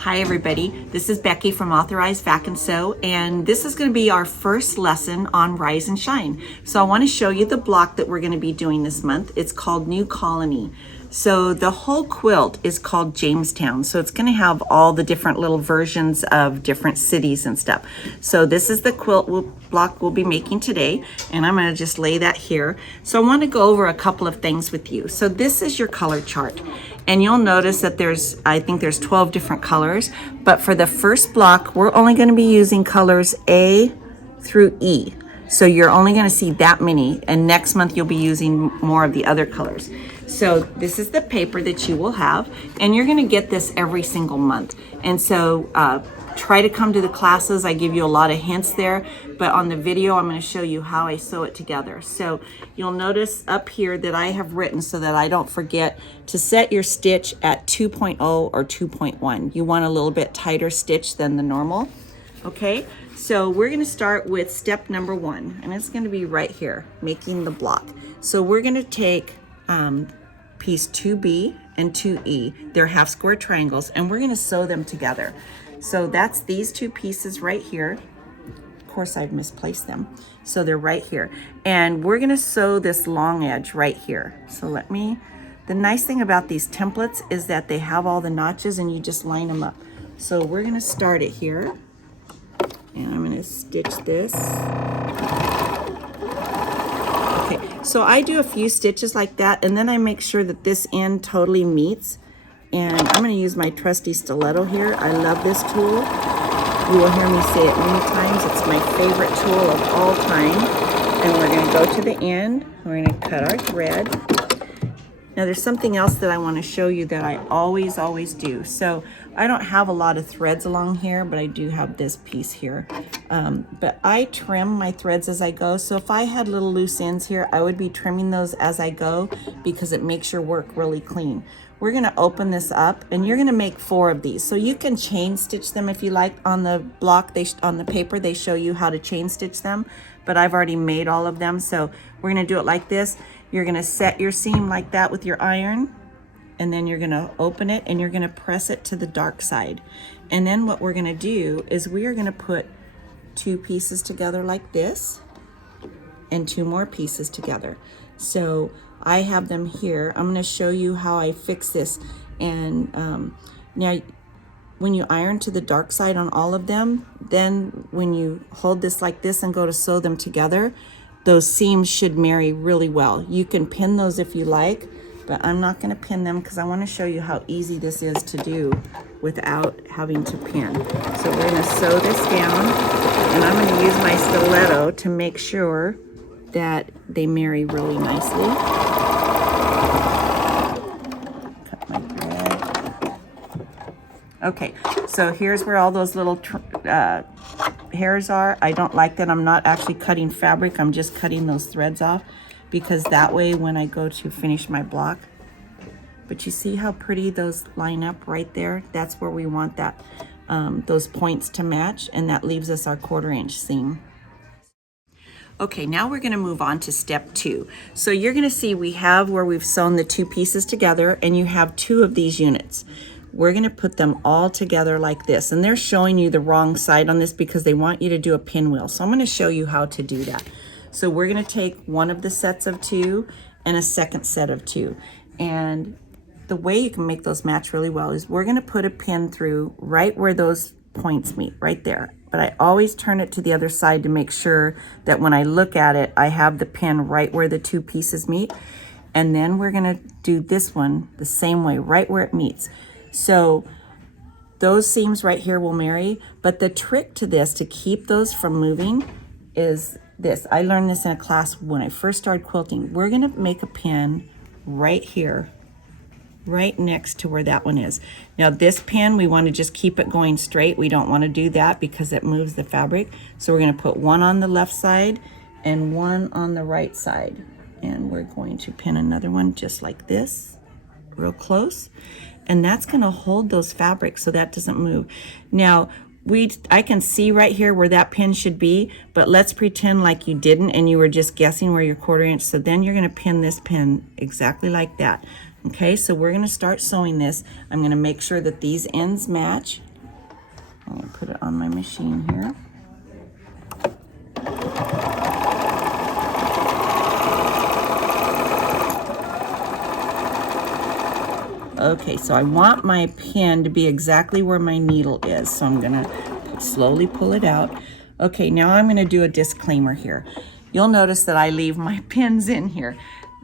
Hi everybody, this is Becky from Authorized Vac and Sew, and this is going to be our first lesson on Rise and Shine. So I want to show you the block that we're going to be doing this month. It's called New Colony. So the whole quilt is called Jamestown. So it's going to have all the different little versions of different cities and stuff. So this is the quilt block we'll be making today, and I'm going to just lay that here. So I want to go over a couple of things with you. So this is your color chart. And you'll notice that I think there's 12 different colors, but for the first block, we're only going to be using colors A through E. So you're only going to see that many, and next month you'll be using more of the other colors. So this is the paper that you will have, and you're going to get this every single month. And so try to come to the classes. I give you a lot of hints there, but on the video I'm going to show you how I sew it together. So you'll notice up here that I have written, so that I don't forget, to set your stitch at 2.0 or 2.1. You want a little bit tighter stitch than the normal. Okay, so we're going to start with step number 1, and it's going to be right here, making the block. So we're going to take piece 2B and 2E. They're half square triangles, and we're going to sew them together. So that's these two pieces right here. Of course, I've misplaced them. So they're right here. And we're going to sew this long edge right here. So the nice thing about these templates is that they have all the notches and you just line them up. So we're going to start it here. And I'm going to stitch this. Okay, so I do a few stitches like that, and then I make sure that this end totally meets. And I'm going to use my trusty stiletto here. I love this tool. You will hear me say it many times. It's my favorite tool of all time. And we're going to go to the end. We're going to cut our thread. Now there's something else that I want to show you that I always do. So I don't have a lot of threads along here, but I do have this piece here. But I trim my threads as I go. So if I had little loose ends here, I would be trimming those as I go because it makes your work really clean. We're going to open this up, and you're going to make 4 of these. So you can chain stitch them if you like. On the block, on the paper, they show you how to chain stitch them, but I've already made all of them. So we're going to do it like this. You're going to set your seam like that with your iron, and then you're going to open it and you're going to press it to the dark side. And then what we're going to do is we are going to put 2 pieces together like this and 2 more pieces together. So I have them here. I'm going to show you how I fix this. And now when you iron to the dark side on all of them, then when you hold this like this and go to sew them together, those seams should marry really well. You can pin those if you like, but I'm not going to pin them because I want to show you how easy this is to do without having to pin. So we're going to sew this down, and I'm going to use my stiletto to make sure that they marry really nicely. Cut my thread. Okay, so here's where all those little hairs are. I don't like that. I'm not actually cutting fabric. I'm just cutting those threads off, because that way when I go to finish my block, but you see how pretty those line up right there? That's where we want that those points to match, and that leaves us our 1/4 inch seam. Okay, now we're going to move on to step 2. So you're going to see we have where we've sewn the 2 pieces together, and you have 2 of these units. We're going to put them all together like this, and they're showing you the wrong side on this because they want you to do a pinwheel. So I'm going to show you how to do that. So we're going to take one of the sets of 2 and a second set of 2. And the way you can make those match really well is we're going to put a pin through right where those points meet, right there. But I always turn it to the other side to make sure that when I look at it, I have the pin right where the 2 pieces meet. And then we're going to do this one the same way, right where it meets. So those seams right here will marry, but the trick to this, to keep those from moving, is this. I learned this in a class when I first started quilting. We're going to make a pin right here, right next to where that one is. Now this pin, we want to just keep it going straight. We don't want to do that because it moves the fabric. So we're going to put one on the left side and one on the right side. And we're going to pin another one just like this, real close. And that's going to hold those fabrics so that doesn't move. Now, I can see right here where that pin should be, but let's pretend like you didn't and you were just guessing where your 1/4 inch. So then you're going to pin this pin exactly like that. Okay, so we're going to start sewing this. I'm going to make sure that these ends match, I'm gonna put it on my machine here. Okay, so I want my pin to be exactly where my needle is, so I'm gonna slowly pull it out. Okay, now I'm gonna do a disclaimer here. You'll notice that I leave my pins in here.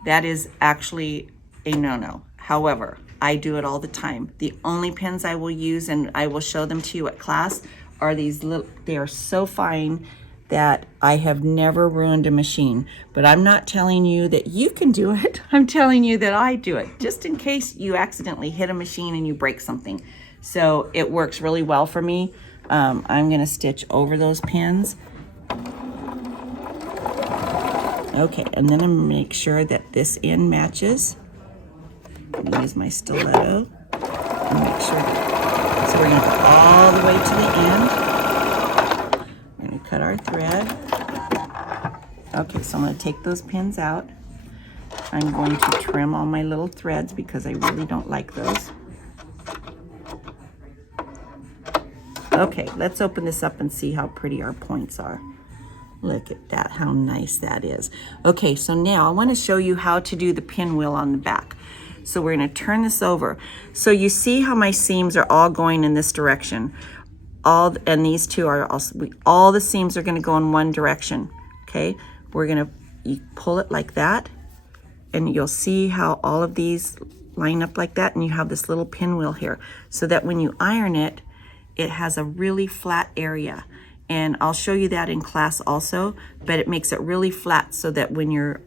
That is actually a no-no. However, I do it all the time. The only pins I will use, and I will show them to you at class, are these little, they are so fine that I have never ruined a machine. But I'm not telling you that you can do it. I'm telling you that I do it, just in case you accidentally hit a machine and you break something. So it works really well for me. I'm gonna stitch over those pins. Okay, and then I'm gonna make sure that this end matches. I'm gonna use my stiletto and make sure that, so we're gonna go all the way to the end. We're gonna cut our thread. Okay, so I'm gonna take those pins out. I'm going to trim all my little threads because I really don't like those. Okay, let's open this up and see how pretty our points are. Look at that, how nice that is. Okay, so now I want to show you how to do the pinwheel on the back. So we're going to turn this over. So you see how my seams are all going in this direction. And these two are also, all the seams are going to go in one direction. Okay, we're going to pull it like that, and you'll see how all of these line up like that, and you have this little pinwheel here, so that when you iron it, it has a really flat area. And I'll show you that in class also, but it makes it really flat so that when you're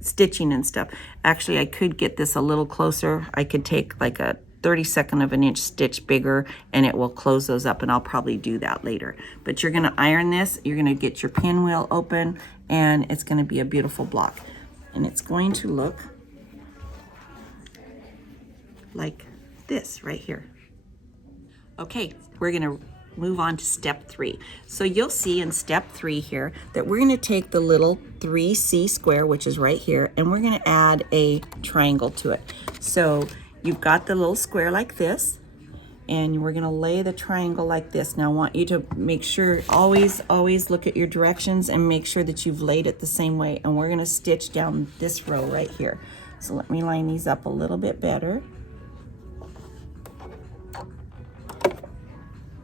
stitching and stuff, actually I could get this a little closer. I could take like a 32nd of an inch stitch bigger and it will close those up, and I'll probably do that later. But you're gonna iron this, you're gonna get your pinwheel open, and it's gonna be a beautiful block. And it's going to look like this right here. Okay, we're gonna move on to step 3. So you'll see in step 3 here that we're going to take the little 3C square, which is right here, and we're going to add a triangle to it. So you've got the little square like this, and we're going to lay the triangle like this. Now I want you to make sure, always look at your directions and make sure that you've laid it the same way. And we're going to stitch down this row right here. So let me line these up a little bit better.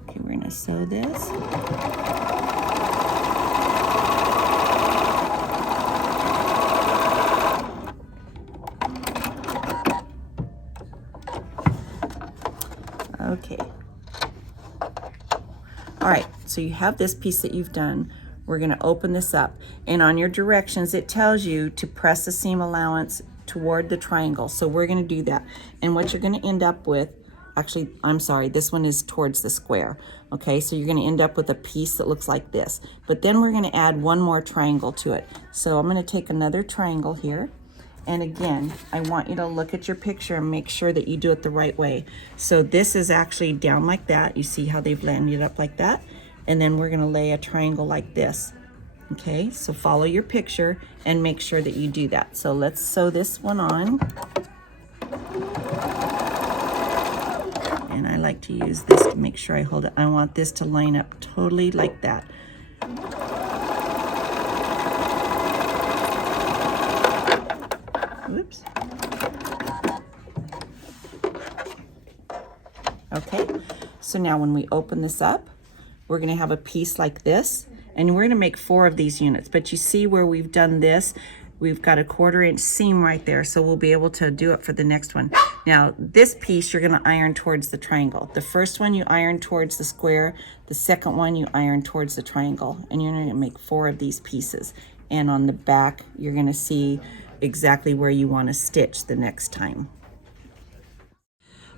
Okay, we're gonna sew this. Okay. All right, so you have this piece that you've done. We're gonna open this up, and on your directions, it tells you to press the seam allowance toward the triangle. So we're gonna do that. And what you're gonna end up with, actually, I'm sorry, this one is towards the square. Okay, so you're gonna end up with a piece that looks like this. But then we're gonna add one more triangle to it. So I'm gonna take another triangle here. And again, I want you to look at your picture and make sure that you do it the right way. So this is actually down like that. You see how they've landed up like that? And then we're gonna lay a triangle like this. Okay, so follow your picture and make sure that you do that. So let's sew this one on. And I like to use this to make sure I hold it. I want this to line up totally like that. Whoops. Okay, so now when we open this up, we're gonna have a piece like this, and we're gonna make 4 of these units. But you see where we've done this, we've got a 1/4 inch seam right there, so we'll be able to do it for the next one. Now, this piece you're gonna iron towards the triangle. The first one you iron towards the square, the second one you iron towards the triangle, and you're gonna make 4 of these pieces. And on the back, you're gonna see exactly where you wanna stitch the next time.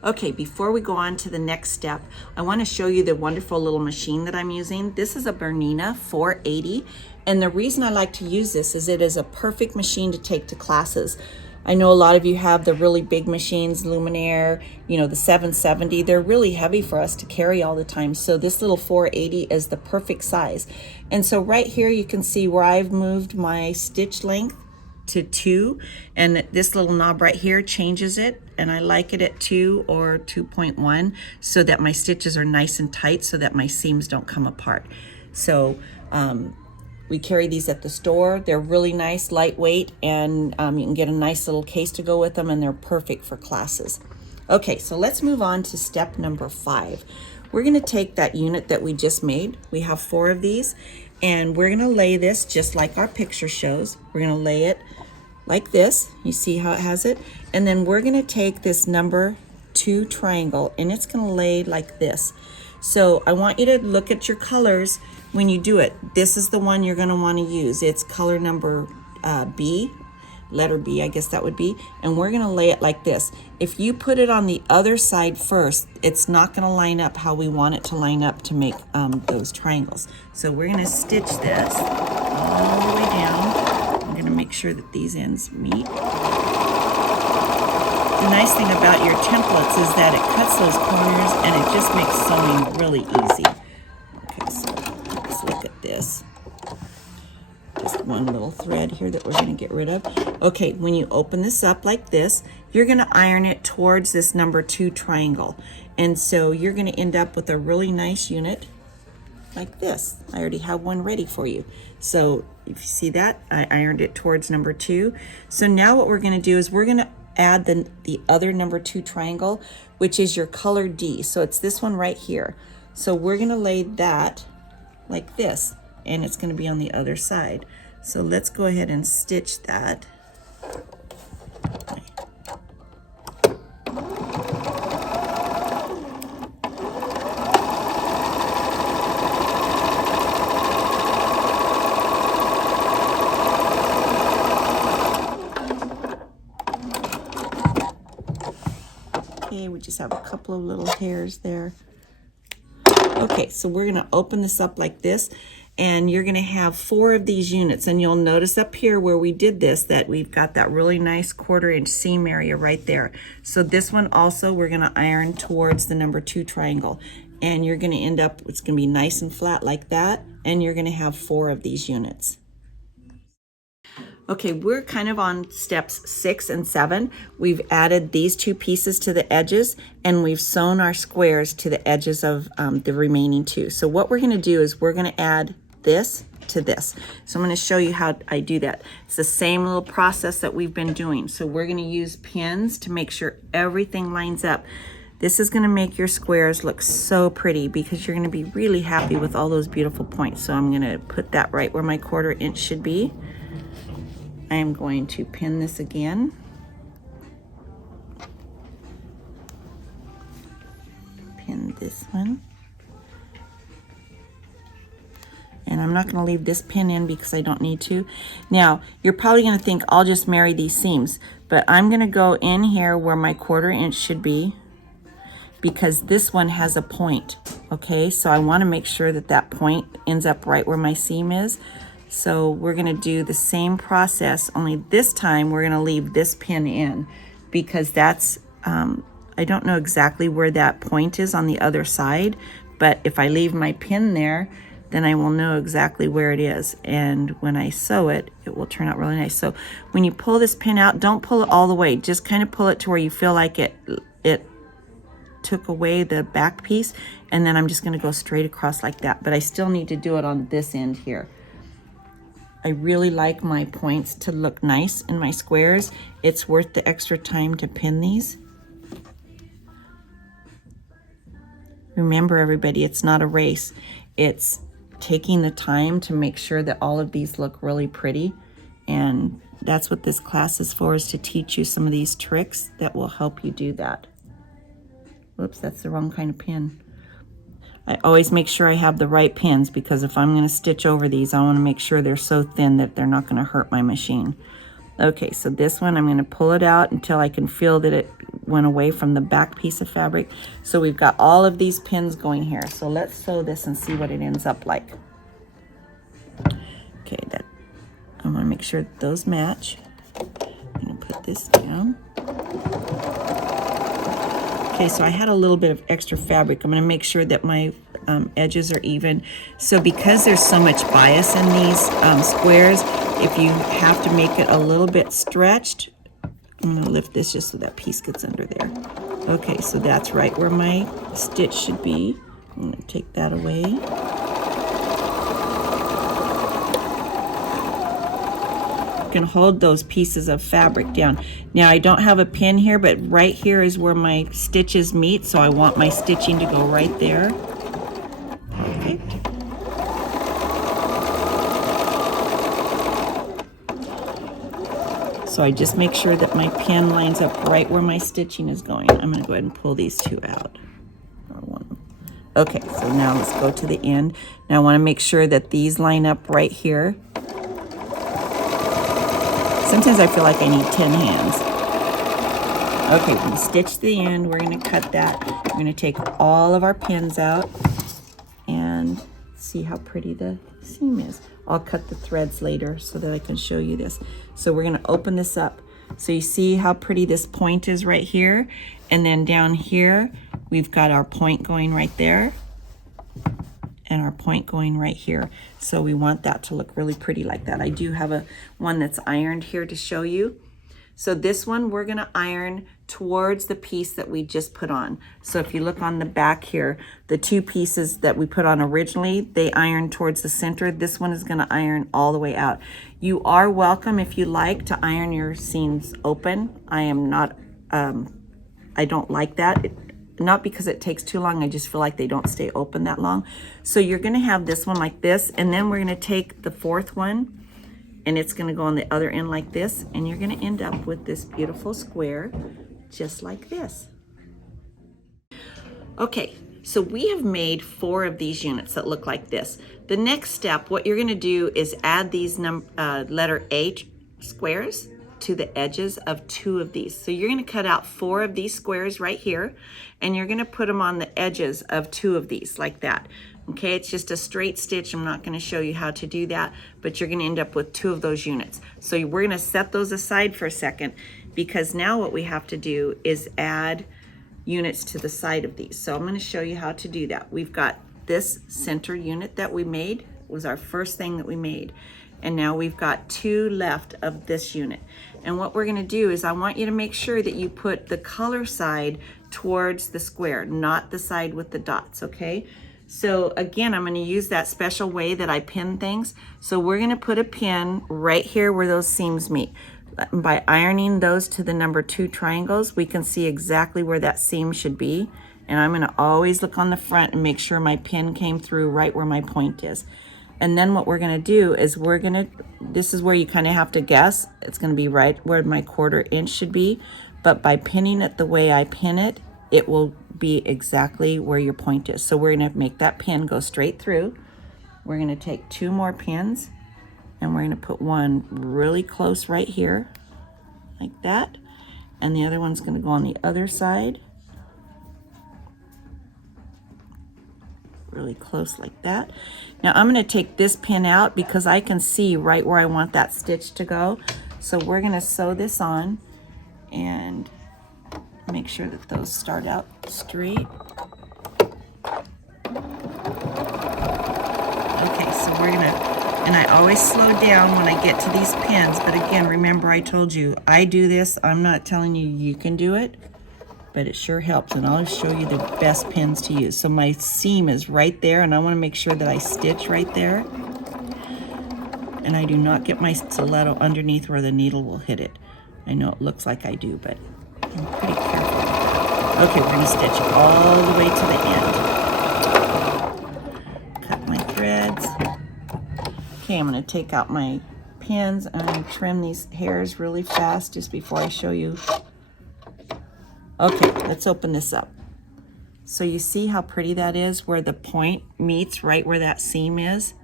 Okay, before we go on to the next step, I wanna show you the wonderful little machine that I'm using. This is a Bernina 480. And the reason I like to use this is it is a perfect machine to take to classes. I know a lot of you have the really big machines, Luminaire, you know, the 770. They're really heavy for us to carry all the time. So this little 480 is the perfect size. And so right here you can see where I've moved my stitch length to 2, and this little knob right here changes it, and I like it at 2 or 2.1 so that my stitches are nice and tight so that my seams don't come apart. So we carry these at the store. They're really nice, lightweight, and you can get a nice little case to go with them, and they're perfect for classes. Okay, so let's move on to step number 5. We're going to take that unit that we just made. We have 4 of these, and we're going to lay this just like our picture shows. We're going to lay it like this. You see how it has it? And then we're going to take this number 2 triangle, and it's going to lay like this. So I want you to look at your colors when you do it. This is the one you're going to want to use. It's color number B, letter B, I guess that would be. And we're going to lay it like this. If you put it on the other side first, it's not going to line up how we want it to line up to make those triangles. So we're going to stitch this all the way down. I'm going to make sure that these ends meet. The nice thing about your templates is that it cuts those corners and it just makes sewing really easy. Okay, so let's look at this. Just one little thread here that we're going to get rid of. Okay, when you open this up like this, you're going to iron it towards this number 2 triangle. And so you're going to end up with a really nice unit like this. I already have one ready for you. So if you see that, I ironed it towards number 2. So now what we're going to do is we're going to add the other number 2 triangle, which is your color D. So it's this one right here. So we're going to lay that like this, and it's going to be on the other side. So let's go ahead and stitch that. Okay, we just have a couple of little hairs there. Okay, so we're going to open this up like this, and you're going to have 4 of these units, and you'll notice up here where we did this that we've got that really nice 1/4 inch seam area right there. So this one also we're going to iron towards the number 2 triangle, and you're going to end up, it's going to be nice and flat like that, and you're going to have 4 of these units. Okay, we're kind of on steps 6 and 7. We've added these 2 pieces to the edges, and we've sewn our squares to the edges of the remaining 2. So what we're going to do is we're going to add this to this. So I'm going to show you how I do that. It's the same little process that we've been doing. So we're going to use pins to make sure everything lines up. This is going to make your squares look so pretty because you're going to be really happy with all those beautiful points. So I'm going to put that right where my 1/4 inch should be. I am going to pin this again. Pin this one. And I'm not going to leave this pin in because I don't need to. Now, you're probably going to think I'll just marry these seams, but I'm going to go in here where my 1/4 inch should be because this one has a point, okay? So I want to make sure that that point ends up right where my seam is. So we're going to do the same process, only this time we're going to leave this pin in because that's, I don't know exactly where that point is on the other side, but if I leave my pin there, then I will know exactly where it is. And when I sew it, it will turn out really nice. So when you pull this pin out, don't pull it all the way. Just kind of pull it to where you feel like it took away the back piece. And then I'm just going to go straight across like that. But I still need to do it on this end here. I really like my points to look nice in my squares. It's worth the extra time to pin these. Remember everybody, it's not a race. It's taking the time to make sure that all of these look really pretty. And that's what this class is for, is to teach you some of these tricks that will help you do that. Whoops, that's the wrong kind of pin. I always make sure I have the right pins because if I'm going to stitch over these, I want to make sure they're so thin that they're not going to hurt my machine. Okay, so this one, I'm going to pull it out until I can feel that it went away from the back piece of fabric. So we've got all of these pins going here. So let's sew this and see what it ends up like. Okay, I want to make sure that those match. I'm going to put this down. Okay, so I had a little bit of extra fabric. I'm going to make sure that my edges are even. So because there's so much bias in these squares, If you have to make it a little bit stretched, I'm gonna lift this just so that piece gets under there. Okay, so that's right where my stitch should be. I'm gonna take that away. You can hold those pieces of fabric down. Now I don't have a pin here, but right here is where my stitches meet, so I want my stitching to go right there. Perfect. So I just make sure that my pin lines up right where my stitching is going. I'm gonna go ahead and pull these two out. Okay, so now let's go to the end. Now I wanna make sure that these line up right here. Sometimes I feel like I need 10 hands. Okay, we're gonna stitch the end. We're gonna cut that. We're gonna take all of our pins out and see how pretty the seam is. I'll cut the threads later so that I can show you this. So we're gonna open this up. So you see how pretty this point is right here? And then down here, we've got our point going right there and our point going right here. So we want that to look really pretty like that. I do have one that's ironed here to show you. So this one we're gonna iron towards the piece that we just put on. So if you look on the back here, the two pieces that we put on originally, they iron towards the center. This one is gonna iron all the way out. You are welcome, if you like, to iron your seams open. I am not, I don't like that. Not because it takes too long, I just feel like they don't stay open that long. So you're gonna have this one like this, and then we're gonna take the fourth one, and it's gonna go on the other end like this, and you're gonna end up with this beautiful square, just like this. Okay, so we have made 4 of these units that look like this. The next step, what you're gonna do is add these letter H squares to the edges of 2 of these. So you're gonna cut out 4 of these squares right here, and you're gonna put them on the edges of 2 of these, like that. Okay, it's just a straight stitch. I'm not gonna show you how to do that, but you're gonna end up with 2 of those units. So we're gonna set those aside for a second, because now what we have to do is add units to the side of these. So I'm gonna show you how to do that. We've got this center unit that we made, was our first thing that we made. And now we've got 2 left of this unit. And what we're gonna do is I want you to make sure that you put the color side towards the square, not the side with the dots, okay? So again, I'm gonna use that special way that I pin things. So we're gonna put a pin right here where those seams meet. By ironing those to the number 2 triangles, we can see exactly where that seam should be. And I'm gonna always look on the front and make sure my pin came through right where my point is. And then what we're gonna do is this is where you kind of have to guess. It's gonna be right where my 1/4 inch should be, but by pinning it the way I pin it, it will be exactly where your point is. So we're gonna make that pin go straight through. We're gonna take 2 more pins, and we're gonna put one really close right here, like that. And the other one's gonna go on the other side, really close like that. Now I'm gonna take this pin out because I can see right where I want that stitch to go. So we're gonna sew this on and make sure that those start out straight. Okay, so we're gonna, and I always slow down when I get to these pins, but again, remember I told you, I do this, I'm not telling you you can do it, but it sure helps, and I'll show you the best pins to use. So my seam is right there, and I wanna make sure that I stitch right there, and I do not get my stiletto underneath where the needle will hit it. I know it looks like I do, but I'm pretty careful. Okay, we're gonna stitch all the way to the end. Cut my threads. Okay, I'm gonna take out my pins and trim these hairs really fast just before I show you. Okay, let's open this up. So you see how pretty that is, where the point meets right where that seam is?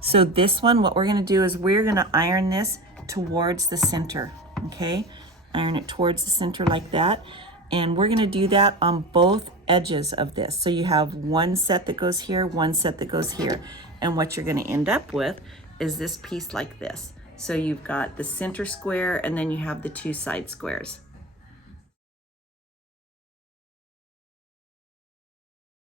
So this one, what we're gonna do is we're gonna iron this towards the center, okay? Iron it towards the center like that. And we're gonna do that on both edges of this. So you have one set that goes here, one set that goes here. And what you're gonna end up with is this piece like this. So you've got the center square and then you have the 2 side squares.